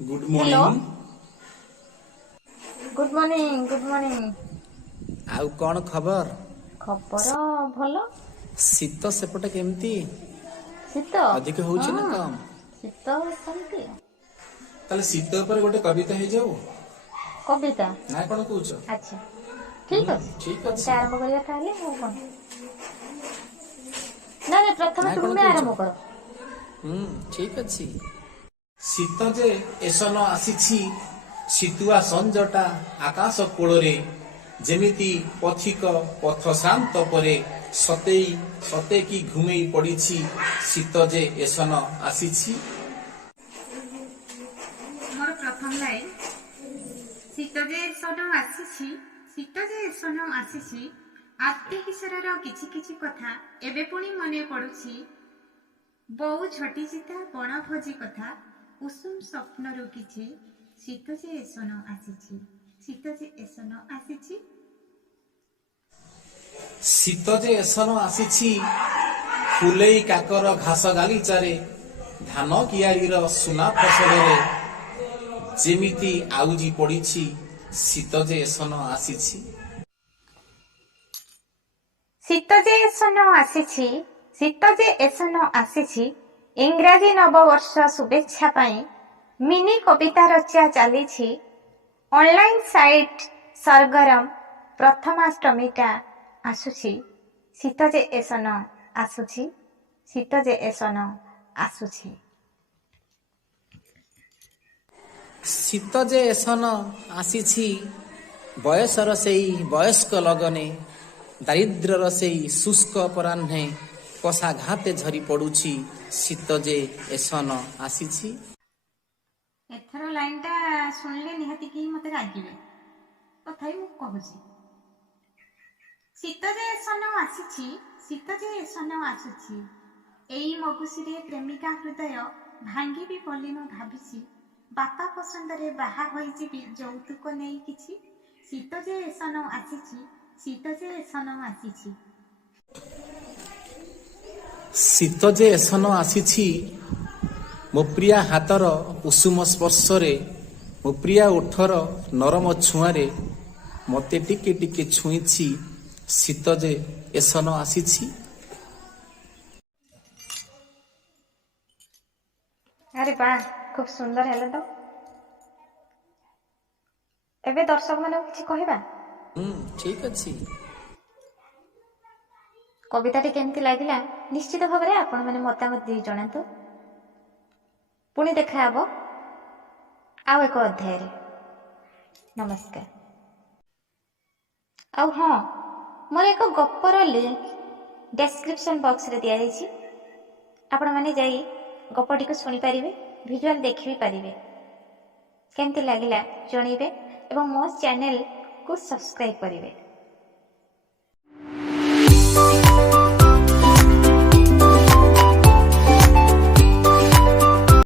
Good hello. Morning. Good morning good morning. आउ कौन खबर? ଖବର ଭଲ। ଶୀତ ସେପଟେ କେମିତି? ଶୀତ। ଅଧିକ ହଉଛି ନା ହଁ, କମ? ଶୀତ ସେମିତି। ତାହେଲେ ଶୀତ ଉପରେ ଗୋଟେ କବିତା ହେଇଯାଉ କବିତା। ନା କଣ କହୁଛ? ଆଚ୍ଛା, ଠିକ ଅଛି। ଠିକ ଅଛି କବିତା ଆରମ୍ଭ କରିବା ତାହେଲେ ଆଉ କଣ। ନାଇଁ ନାଇଁ, ନା ପ୍ରଥମେ କଣ ତୁମେ କହୁଛ? ଆରମ୍ଭ କର। ଠିକ ଅଛି। ଶୀତ ଯେ ଏସନ ଆସିଛି, ଶୀତୁଆ ସଞ୍ଜଟା ଆକାଶ କୋଳରେ, ଯେମିତି ପଥିକ ପଥ ଶାନ୍ତ ପରେ ସତେଇ ସତେକି ଘୁମେଇ ପଡ଼ିଛି, ଶୀତ ଯେ ଏସନ ଆସିଛି। ମୋର ପ୍ରଥମ ଲାଇନ୍, ଶୀତ ଯେ ଏସନ ଆସିଛି, ଶୀତ ଯେ ଏସନ ଆସିଛି, ଆରତି କିଶୋରର କିଛି କିଛି କଥା ଏବେ ପୁଣି ମନେ ପଡ଼ୁଛି। ବୋଉ ଝଟି ଚିତା ବଣଭୋଜି କଥା, ଉଷୁମ ସ୍ୱପ୍ନରୁ କିଛି, ଶୀତ ଯେ ଏସନ ଆସିଛି, ଶୀତ ଯେ ଏସନ ଆସିଛି। ଶୀତ ଯେ ଏସନ ଆସିଛି, ଫୁଲେଇ କାକର ଘାସ ଗାଲିଚାରେ, ଧାନ କିଆରୀର ସୁନା ଫସଲରେ, ଯେମିତି ଆଉଜି ପଡ଼ିଛି, ଶୀତ ଯେ ଏସନ ଆସିଛି। ଶୀତ ଯେ ଏସନ ଆସିଛି, ଶୀତ ଯେ ଏସନ ଆସିଛି, ଇଂରାଜୀ ନବବର୍ଷ ଶୁଭେଚ୍ଛା ପାଇଁ ମିନି କବିତା ରଚା ଚାଲିଛି। ଅନଲାଇନ୍ ସାଇଟ୍ ସରଗରମ, ପ୍ରଥମାଷ୍ଟମୀଟା ଆସୁଛି, ଶୀତ ଯେ ଏସନ ଆସୁଛି, ଶୀତ ଯେ ଏସନ ଆସୁଛି। ଶୀତ ଯେ ଏସନ ଆସିଛି, ବୟସର ସେଇ ବୟସ୍କ ଲଗନେ, ଦାରିଦ୍ର୍ୟର ସେଇ ଶୁଷ୍କ ଅପରାହ୍ନେ, କଷାଘାତେ ଝରି ପଡ଼ୁଛି, ଶୀତ ଯେ ଏସନ ଆସିଛି। ଏଥର ଲାଇନଟା ଶୁଣିଲେ ନିହାତି କେହି ମୋତେ ରାଗିବେ, ତଥାପି ମୁଁ କହୁଛି। ଶୀତ ଯେ ଏସନ ଆସିଛି, ଶୀତ ଯେ ଏସନ ଆସୁଛି, ଏଇ ମଗୁସିରେ ପ୍ରେମିକା ହୃଦୟ ଭାଙ୍ଗିବି ବୋଲି ମୁଁ ଭାବିଛି, ବାପା ପସନ୍ଦରେ ବାହା ହୋଇଯିବି ଯୌତୁକ ନେଇ କିଛି, ଶୀତ ଯେ ଏସନ ଆସିଛି, ଶୀତ ଯେ ଏସନ ଆସିଛି। ଶୀତ ଯେ ଏସନ ଆସିଛି, ମୋ ପ୍ରିୟା ହାତର ଉଷୁମ ସ୍ପର୍ଶରେ, ମୋ ପ୍ରିୟା ଓଠର ନରମ ଛୁଆଁରେ, ମୋତେ ଟିକେ ଟିକେ ଛୁଇଁଛି, ଶୀତ ଯେ ଏସନ ଆସିଛି। ଆରେ ବାଃ, ଖୁବ ସୁନ୍ଦର ହେଲା ତ। ଏବେ ଦର୍ଶକ ମାନଙ୍କୁ କିଛି କହିବା। ଠିକ ଅଛି। କବିତାଟି କେମିତି ଲାଗିଲା ନିଶ୍ଚିତ ଭାବରେ ଆପଣମାନେ ମତାମତ ଦେଇ ଜଣାନ୍ତୁ। ପୁଣି ଦେଖାହେବ ଆଉ ଏକ ଅଧ୍ୟାୟରେ। ନମସ୍କାର। ଆଉ ହଁ, ମୋର ଏକ ଗପର ଲିଙ୍କ ଡେସ୍କ୍ରିପସନ୍ ବକ୍ସରେ ଦିଆଯାଇଛି। ଆପଣମାନେ ଯାଇ ଗପଟିକୁ ଶୁଣିପାରିବେ, ଭିଜୁଆଲ ଦେଖି ବି ପାରିବେ। କେମିତି ଲାଗିଲା ଜଣାଇବେ ଏବଂ ମୋ ଚ୍ୟାନେଲକୁ ସବସ୍କ୍ରାଇବ୍ କରିବେ।